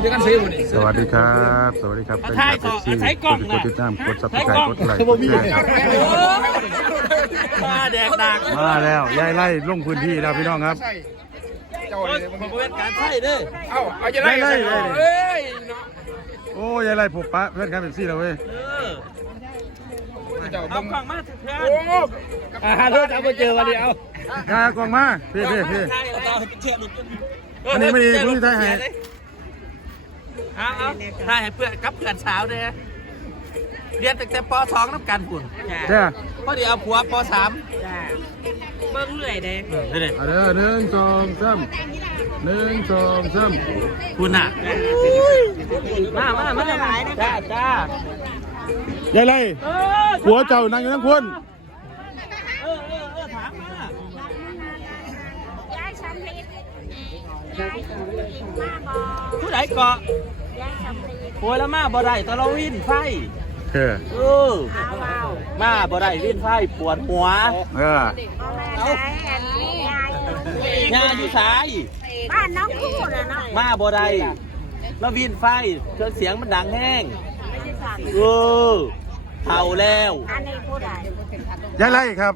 เจอกันซื้อหมดสวัสดีครับ สวัสดีครับเป็นถ่ายกับต่อซีใช้กล้องกนะดติดตามกดซับสใช้ไครกล้องต์กดไลค์กดแชร์มาแดกดักมาแล้วยายไล่ลงพื้นที่แล้วพี่น้องครับเฮ้ยผมเป็นการใช่เด้อเอ้าเอาจะได้ได้ได้เอ้ยเนาะโอ้ยายไล่พบปะเพื่อนครับเป็นซี่แล้วเว้ยเออเจ้าเอาเบิ่งกล้องมาถึงเพื่อนโอ้อ่าเลิกจะมาเจอวันเดียวกากองมาพี่พี่พี่ใช่เราเชื่อหลุดอันนี้ไม่ดีผู้ที่ถ่ายให้ เอาเอาถ่ายให้เพื่อนกับเพื่อนสาวเด้อเรียนตั้งแต่ป .2 น้ำกันพุ่นแช่พอดีเอาผัวป .3 เบิ่งเรื่อยเด้เด้อเอาเด้อหนึ่งสองสามหนึ่งสองสามคุณน่ะมามามาจ้าจ้ายายไล่หัวเจ้านั่งอยู่ทั้งคนเออเออเออถามมาย้ายชำลิดย้ายชำลิดมาบอผู้ใดเกาะ ย้ายชำลิดโอ้ยแล้วมาบ่ได้ตะเราวินไฟเออเออเอาเอามาบ่ได้วินไฟปวดหัวเออเอาแม่ไหนอันนี้ยายงานอยู่สาย บ้านน้องคู่น่ะเนาะมาบ่ได้แล้ววินไฟเครื่องเสียงมันดังแห้งไม่ใช่สัตว์เออเผาแล้วอันนี้ผู้ใดยายไล่ครับ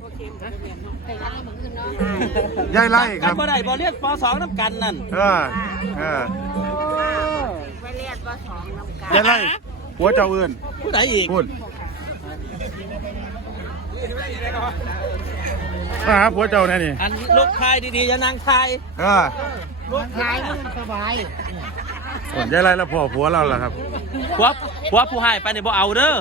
ยายไล่คกัรันบบ่ได้บ่เรียนป .2 น้ำกันนั่นเออเออไปเรียก ว่าสองน้ำกันยายไล่หัวเจ้าอื่นผู้ใดอีกพูดมาหาผัวเจ้าแน่นี่อันลูกทายดีๆอย่านั่งทายเออลูกทายมันสบายโอ้ยายไล่แล้วพ่อผัวเราล่ะครับผัวผัวผู้ให้ไปเนี่ยบ่เอาเด้อ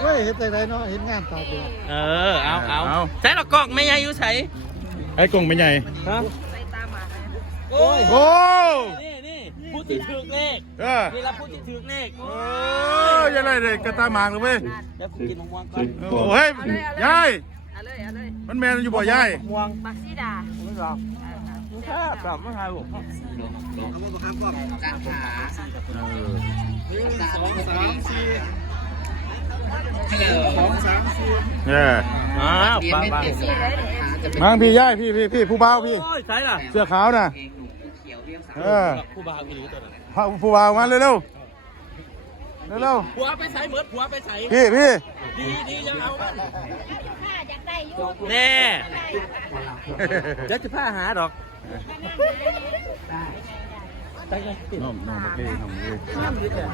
เฮ้ยเห็นแต่ไรเนาะเห็นงานตาเดียวเออเอาเอาใส่ละกล้องไม่ใหญ่อยู่ใส่ไอ้กงเป็นไงฮะโอ้ยโอ้นี่นี่ผู้ ที่ถือเลขเออนี่ละผู้ที่ถือเลขโอ้ยยายไล่เลยกระตาหมากเลยเว้ยเดี๋ยวผมกินมะม่วงก่อนโอ้ยยายเอาเลยเอาเลยมันแมนอยู่บ่ยายม่วงบักซีดาไม่หรอกครับกลับมาหาผมเอออ้าวปังปังมังพี่ยายพี่พี่พี่ผู้บ่าวพี่โอ้ยใช่ล่ะเสื้อขาวน่ะ เออผู้บ่าวอีหลีตัวนั้นพาผู้บ่าวมาเร็วเร็วเร็วเร็วผัวไปใส่เหมือนผัวไปใส่ๆพี่พี่ดีดียังเอามันถ้าอยากได้อยู่แน่เดี๋ยวจะพาหาดอกตั้งใจติดน้องน้องบักเล่น้องบักเล่น้ำดิเนี่ย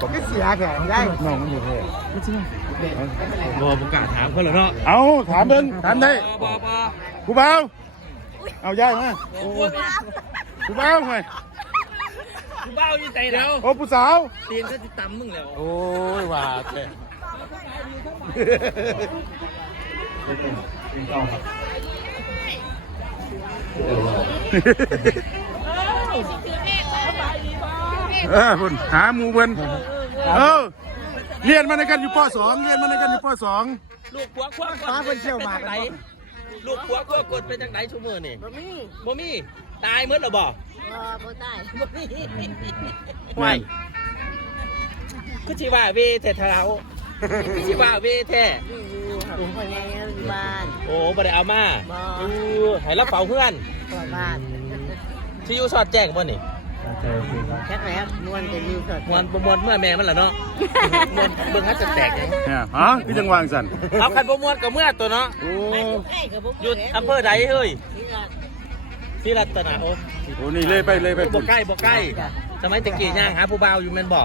ผมก็เสียแขนได้น้องมันอยู่แท้บอประกาศถามเขาแล้วเนาะเอาถามเบิ่งถามได้บอปอผู้บ่าว เอายายมาผู้บ่าวไงกูเบ้าอยู่ใจแล้วโอ้ผู้สาว เตียนก็จะตำมึงแล้วโอ้ยว่าแท้เออพุ่นหาหมูเบิ่นเออเรียนมาในกันอยู่ป .2 เรียนมาในกันอยู่ป .2 ลูกผัวคว้ากดฟ้าเป็นเชี่ยวหมากไหน ลูกผัวคว้ากดเป็นจังไหนชั่วโมงนี่บ่มีบ่มีตายเมื่อหรอบ่บ่บ่ได้บ่มีไหวก็ชิว่าเวเทเท้าก็ชิว่าเวแท้อยู่อยู่ผมพ่อใหญ่อยู่บ้าน โอ้บ่ได้เอามาบ่เออให้รับเป่าเพื่อนพ่อบ้านที่อยู่สอดแจ้งบ่นี่ แค่แล้วมวนจะอยู่สดมวนบ่มวนเมื่อแม่มันล่ะเนาะมวนเบิ่งฮัดจะแตกไงเนี่ยฮะคือจังหวางสันเอาคันบ่มวนก็เมื่อตัวเนาะโอ้ใกล้กับบ่อยู่อำเภอใดเฮ้ยนี่ล่ะที่รัตนาโอ้โหนี่เลยไปเลยไปบ่ใกล้บ่ใกล้สมัยตะกี้ย่างหาผู้บ่าวอยู่แม่นบ่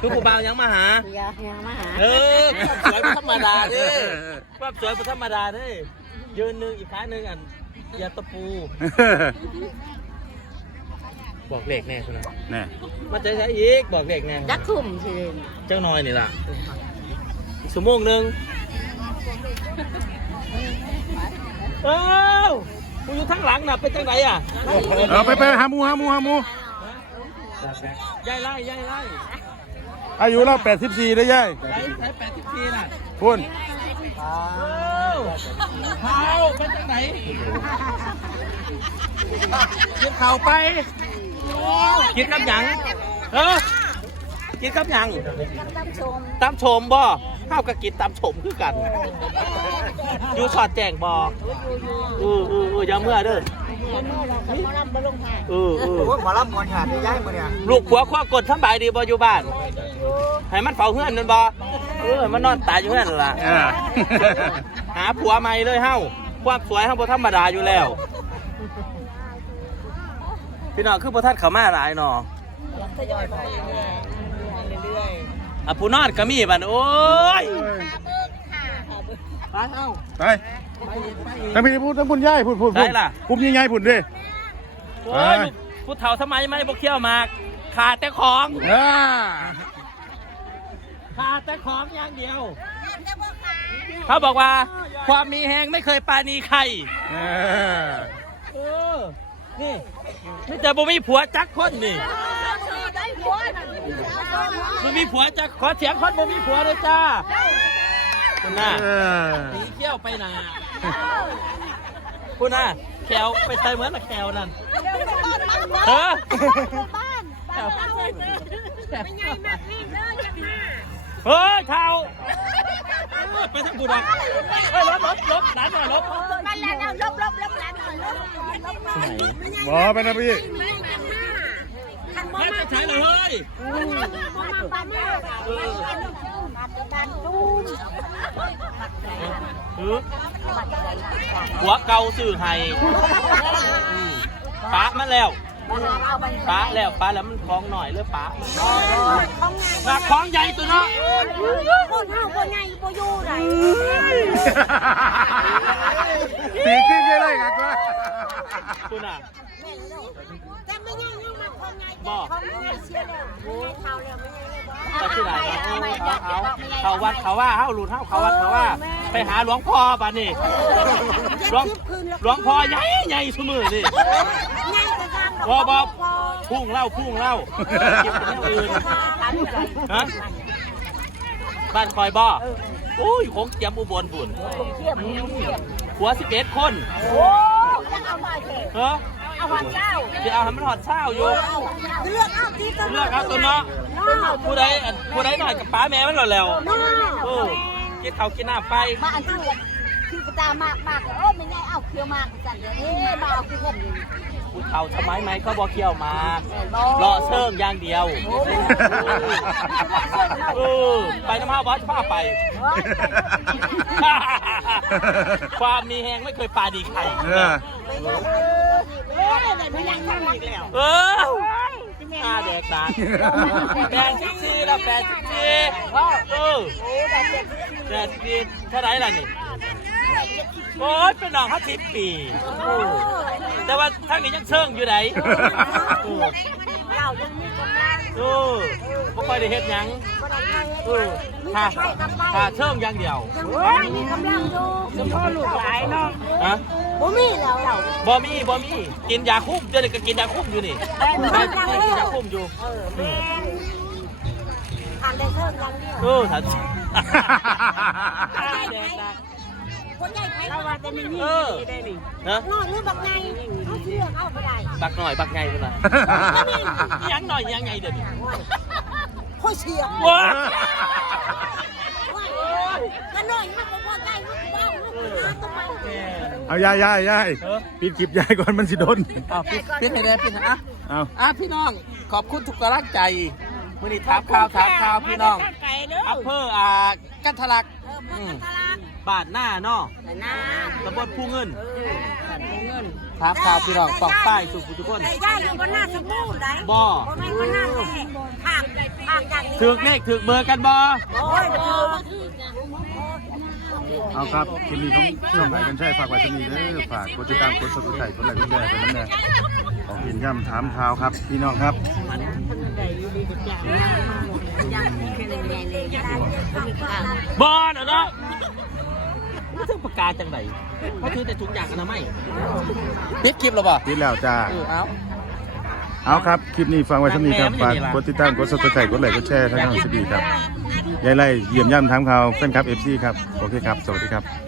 คือผู้บ่าวยังมาหาอยากยังมาหาเออความสวยบ่ธรรมดาเด้อความสวยบ่ธรรมดาเด้อยืนหนึงอีกขาหนึงอันยาตะปู บอกเลขแน่คุณนะแน่มาใจใช้อีกบอกเลขแน่จักทุ่มสิเจ้าน้อยนี่ล่ะอีกชั่วโมงหนึงเอ้ากูอยู่ทั้งหลังน่ะเป็นจังไหนอะเอาไปไปหาหมูหาหมูหาหมูยายไล่ยายไล่อายุเรา84ได้ยายใช้ใช้แปดสิบทีน่ะพุ่นเท้าเป็นจังไหนกินเข่าไป กินกับหยังเออกินกับหยังตำชมตำโฉมบ่ข้าวกับกินตำโฉมคือกัน อยู่สอดแจงบ่อยู่อยู่อืออืออืออย่าเมื่อเด้อเออเออหมอลำหมอนขาดย้ายมาเนี่ยลูกผัวคว้ากดทั้งบายดีบ่อยู่บ้านให้มันเฝ้าเฮือนนั่นบ่เออให้มันนอนตายอยู่เฮือนนั่นล่ะเออหาผัวใหม่เลยเฮาความสวยเฮาบ่ธรรมดาอยู่แล้ว พี่น้องคือบ่ทันเข้ามาหลายเนาะอะผู้นอนก็มีบัดโอ้ยไปเฮาไปทั้งพี่พูดทั้งคุณยายพูดพูดพูได้ดล่ะกลุ่มใหญ่ๆพูดดิโอ้ยไปลูกผู้เฒ่าสมัยใหม่บ่เคี่ยวหมากขาดแต่ของอ่าขาดแต่ของอย่างเดียว เขาบอกว่า ความมีแหงไม่เคยปราณีใครเออเออ นี่นี่จะบ่มีผัวจักคนนี่บ่มีผัวจักขอเสียงคนบ่มีผัวเลยจ้าคุณน่ะเออสีเขี้ยวไปนาคุณน่ะแขวไปใส่เหมือนละแขวนั่นเออบ้านบ้านเราไม่ใหญ่มากนี่เด้อจังมาเฮ้ยเขาเออไปทางบุรีเฮ้ยลบลบลบหลานหน่อยลบบ้านแล้วลบลบลบหลาน หน่อยลบลบหน่อยไม่ใหญ่หมอไปนะพี่ไม่จังมาคันบ่แม่มาจะใช้เลยเฮ้ยหัวเกาสื่อให้อืมปะมันแล้วปะแล้วปะแล้วมันคล้องหน่อยเลยปะของไงปะคล้องใหญ่ตัวเนาะคนเฮาบ่ใหญ่บ่อยู่ได้ตีขึ้นเยอะเลยครับว่า คุณอะ แต่ไม่ใหญ่ยังมาคนใหญ่ของไม่ใหญ่เสียแล้วไม่ใหญ่เท่าแล้วไม่ใหญ่เลย บ่จะเขาเขาวัดเขาว่าเขาหลุดเขาเขาวัดเขาว่า ไปหาหลวงพ่อป่ะนี่หลวงหลวงพ่อใหญ่ใหญ่สมือนี่ใหญ่กว่าบอบอพุ่งเล่าพุ่งเล่าคิดเป็นอื่นฮะบ้านคอยบ่โอ้ยคงเตรียมอุบลบุญหัวสิบเอ็ดคนโอ้ยังเออ เฮ้อเอาหัวเจ้าจะเอาให้มันหอดเช้าอยู่ เลือกเอาที่ตัวเลือกเอาตัวเนาะผู้ใดอันผู้ใดหน่อยกับป้าแม่มันหล่อแล้วน้าเออกินข้าวกินน้ำไปมาอันที่คือตามากมากโอ้ไม่ใหญ่เอาเคี้ยวมากสั่นเลยเอ๊ะมาเอาคือผมอยู่ผู้เฒ่าสมัยไหมเขาบอกเคี่ยวหมากเลาะเชิงอย่างเดียวเออไปน้ำห้าวัดพาไป ความมีแหงไม่เคยปาดีใคร เออเอ๊ะแต่ไม่ยังทำอีกแล้วเออหน้าแดกตาแปดสิบสี่แล้วแปดสิบสี่เออแปดสิบสี่เท่าไหรล่ะนี่โอ้ยเป็นน้องเขาสิบปีเออแต่ว่าทางนี้ยังเชิงอยู่ไหนเออเรายังมีกำลังเออไม่ค่อยได้เฮ็ดหยังก็ได้ให้เออถ้าถ้าเชิงอย่างเดียวยังมีกำลังอยู่สมพ่อลูกหลายเนาะฮะ บ่มีแล้วเราบ่มีบ่มีกินยาคุมเดี๋ยวนี้ก็กินยาคุมอยู่นี่แม่กินยาคุมอยู่เออแม่ทานได้เพิ่มยังเดียวเออถ้าแดงตาคนใหญ่ไปเราว่าจะมีนี่เออได้นี่นะนอนหรือบักไงเขาเชื่อเขาไปได้บักหน่อยบักไงพุ่นน่ะยังหน่อยยังไงเดี๋ยวนี้เขาเชื่อว้าก็น้อยมากกว่าใกล้ลูกบ้านลูกหาทำไม เอายายยายยายปิดคลิปยายก่อนมันสิโดนอ้าวปิดปิดให้ได้ปิดนะอะเอาอะพี่น้องขอบคุณทุกกำลังใจมื้อนี้ถามข่าวถามข่าวพี่น้องไก่เด้ออำเภออ่ากันทะลักเออพักตลาดบ้านหน้าเนาะน้าตำบลผู้เงินถามข่าวพี่น้องต้องป้ายสุขทุกคนแต่ย่าอยู่บนหน้าสมูนได้บ่บ่แม่นบนหน้าแม่ห่างห่างจากนี้ถือเลขถือเบอร์กันบ่โอ้ยบ่ เอาครับคลิปนี้ของช่องไหนกันใช่ฝากไว้สมีเด้อฝากกดติดตามกดซับสไครต์กดไลค์กดแชร์กันนั่นแหละขอเห็นย่ำถามข่าวครับพี่น้องครับบ่น่ะเนาะมันถึงประกาศจังไดเขาถือแต่ถุงยางอนามัยปิดคลิปแล้วบ่ปิดแล้วจ้าเออเอาเอาครับ คลิปนี้ฟังไว้สมีครับ ฝากกดติดตาม กดซับสไครต์กดไลค์ กดแชร์ทั้งน้องสบีครับ ยายไล่เยี่ยมย่ำถามข่าวแฟนคลับเอฟซีครับ โอเคครับ สวัสดีครับ